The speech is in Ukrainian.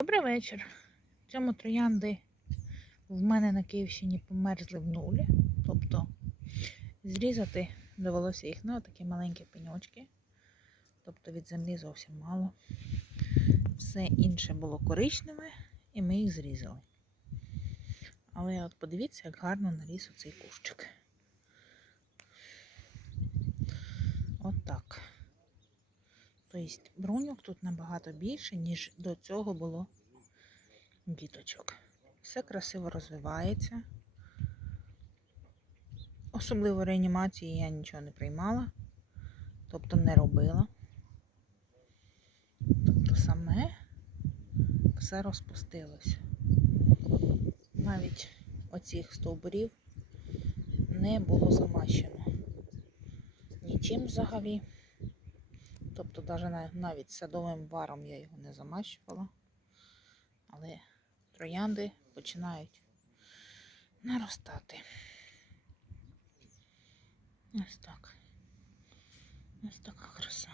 Добрий вечір. В цьому троянди в мене на Київщині померзли в нулі. Тобто зрізати довелося їх на такі маленькі пеньочки. Тобто від землі зовсім мало. Все інше було коричневе, і ми їх зрізали. Але от подивіться, як гарно наріс оцей кущик. От так. Тобто бруньок тут набагато більше, ніж до цього було діточок. Все красиво розвивається. Особливо реанімації я нічого не приймала, тобто не робила. Тобто саме все розпустилось. Навіть оцих стовбурів не було замащено нічим взагалі. Тобто навіть, навіть садовим варом я його не замащувала. Але троянди починають наростати. Ось так. Ось така краса.